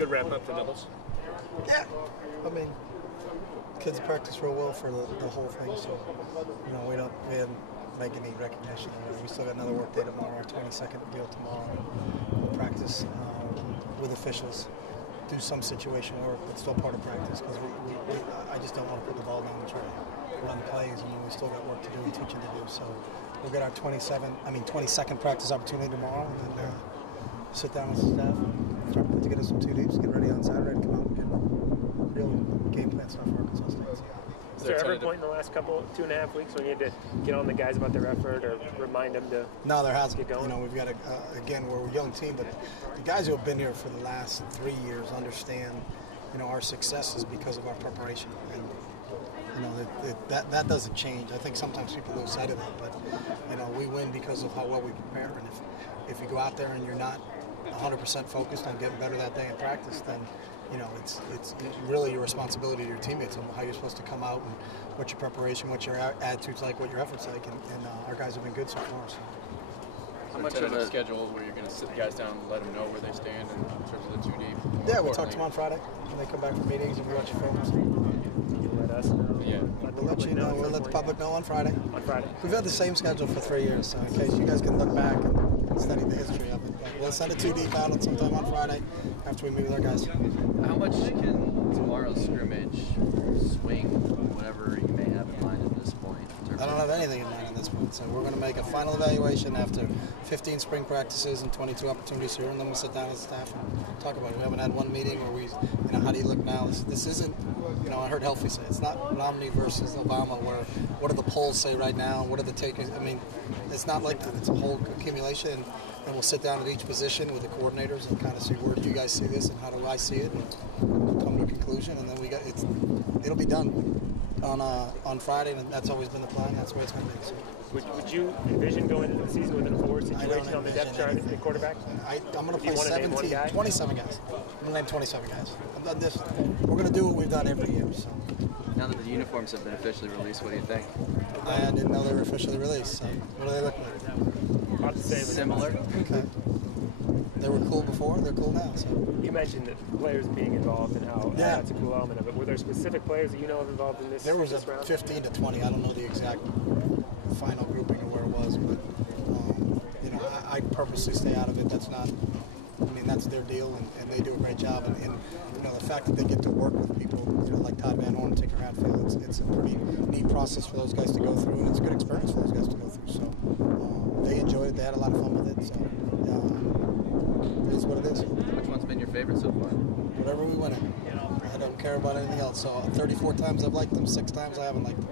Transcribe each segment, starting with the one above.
good wrap up to doubles. Yeah, I mean, kids practice real well for the whole thing, so we didn't make any recognition. We still got another work day tomorrow, our 22nd deal tomorrow. We'll practice with officials, do some situation work, but still part of practice because I just don't want to put the ball down and try to run plays. We still got work to do and teaching to do. So we'll get our 22nd practice opportunity tomorrow, and then sit down with the staff, try to put together some 2Ds, get ready on Saturday to come out and get real game plan stuff for Arkansas State. Is there ever a point in the last 2.5 weeks when you had to get on the guys about their effort or remind them to No, there hasn't. get going? We've got, again, we're a young team, but the guys who have been here for the last 3 years understand, our success is because of our preparation. And, that doesn't change. I think sometimes people lose sight of that, but, we win because of how well we prepare. And if you go out there and you're not 100% focused on getting better that day in practice, then it's really your responsibility to your teammates and how you're supposed to come out and what your preparation, what your attitude's like, what your effort's like, and our guys have been good so far. So. How much of a schedule where you're going to sit the guys down and let them know where they stand in terms of the 2D? Yeah, we'll talk to them on Friday when they come back from meetings and we watch your films. You let us know. Yeah. We'll let you know. We'll let the public know on Friday. On Friday. We've had the same schedule for 3 years, so in case you guys can look back and study the history of it. But we'll send a 2D battle sometime on Friday after we meet with our guys. How much can tomorrow's scrimmage swing whatever you may have in mind at this point? I don't have anything in mind at this point, so we're going to make a final evaluation after 15 spring practices and 22 opportunities here, and then we'll sit down as staff and talk about it. We haven't had one meeting where how do you look now? This isn't, I heard Helfie say, it's not Romney versus Obama where what do the polls say right now, what are the takers? I mean, it's not like that. It's a whole accumulation, and we'll sit down at each position with the coordinators and kind of see where do you guys see this and how do I see it, and we'll come to a conclusion, and then it'll be done on Friday, and that's always been the plan. That's where it's going to be. So. Would you envision going into the season with an forward situation on the depth chart at quarterback? I'm going to play 27 guys. I'm going to name 27 guys. I've done this. We're going to do what we've done every year. So. Now that the uniforms have been officially released, what do you think? I didn't know they were officially released. So what do they look like? About the same. Similar. Okay. They were cool before. They're cool now. So. You mentioned that players being involved and how that's a cool element of it. Were there specific players that you know of involved in this? There was round? 15 to 20. I don't know the exact final grouping or where it was, but I purposely stay out of it. That's their deal, and they do a great job. And the fact that they get to work with people, like Todd Van Horn, Tinker Hatfield, it's a pretty neat process for those guys to go through, and it's a good experience for those guys to go through. So they enjoyed it. They had a lot of fun with it. So it is what it is. Which one's been your favorite so far? Whatever we win it. I don't care about anything else. So 34 times I've liked them, 6 times I haven't liked them.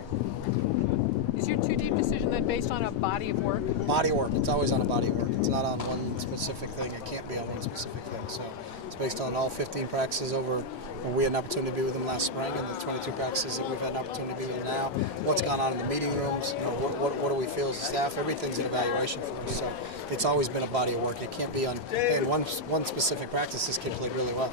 Is your 2D decision then based on a body of work? Body of work. It's always on a body of work. It's not on one specific thing. It can't be on one specific thing. So it's based on all 15 practices over where we had an opportunity to be with them last spring, and the 22 practices that we've had an opportunity to be with them now. What's gone on in the meeting rooms? What do we feel as a staff? Everything's an evaluation for us. So it's always been a body of work. It can't be on one specific practice. This kid played really well.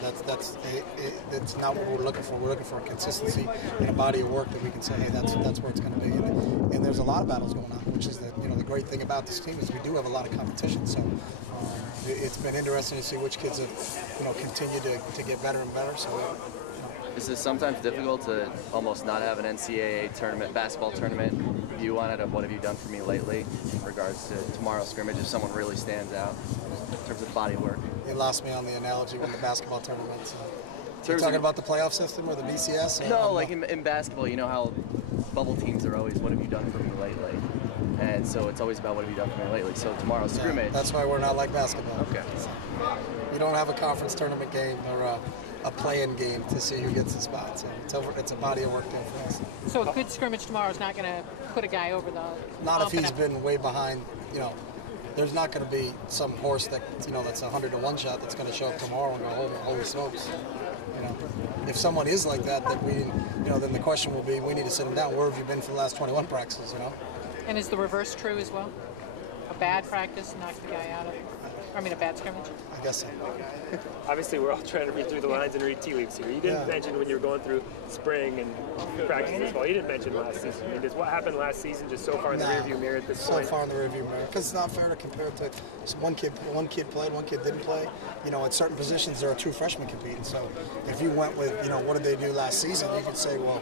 That's not what we're looking for. We're looking for consistency and a body of work that we can say, hey, that's where it's going to be. And there's a lot of battles going on, which is the great thing about this team is we do have a lot of competition. So it's been interesting to see which kids have continue to get better and better. So. Is it sometimes difficult to almost not have an NCAA tournament, basketball tournament view on it of what have you done for me lately in regards to tomorrow's scrimmage if someone really stands out in terms of body work? You lost me on the analogy with the basketball tournament. So. You're talking about the playoff system or the BCS? No, like in basketball, you know how bubble teams are always, what have you done for me lately? And so it's always about what have you done for me lately. So tomorrow's scrimmage. That's why we're not like basketball. Okay. You don't have a conference tournament game or a play-in game to see who gets the spot. So it's a body of work thing for us. So a good scrimmage tomorrow is not going to put a guy over the... Not if he's been way behind, There's not going to be some horse that that's a 100-to-1 shot that's going to show up tomorrow and go, holy smokes. If someone is like that we, then the question will be, we need to sit him down. Where have you been for the last 21 practices? And is the reverse true as well? A bad practice knocks the guy out of it. I mean, a bad scrimmage? I guess so. Obviously, we're all trying to read through the lines and read tea leaves here. You didn't mention when you were going through spring and practice this fall. You didn't mention last season. I mean, does what happened last season just so far in the rearview mirror at this point? So far in the rearview mirror, because it's not fair to compare it to one kid played, one kid didn't play. You know, at certain positions, there are true freshmen competing. So if you went with, you know, what did they do last season, you could say, well,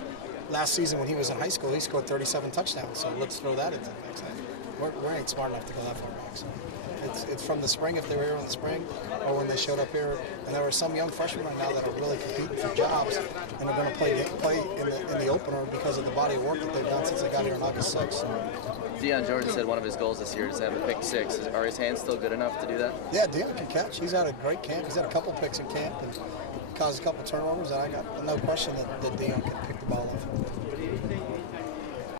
last season when he was in high school, he scored 37 touchdowns. So let's throw that into the mix. We ain't smart enough to go that far back. So it's from the spring, if they were here in the spring, or when they showed up here. And there were some young freshmen right now that are really competing for jobs, and are going to play in the opener because of the body of work that they've done since they got here on August 6th. So. Deion Jordan said one of his goals this year is to have a pick six. Are his hands still good enough to do that? Yeah, Deion can catch. He's had a great camp. He's had a couple picks in camp and caused a couple turnovers. And I got no question that Deion can pick the ball off.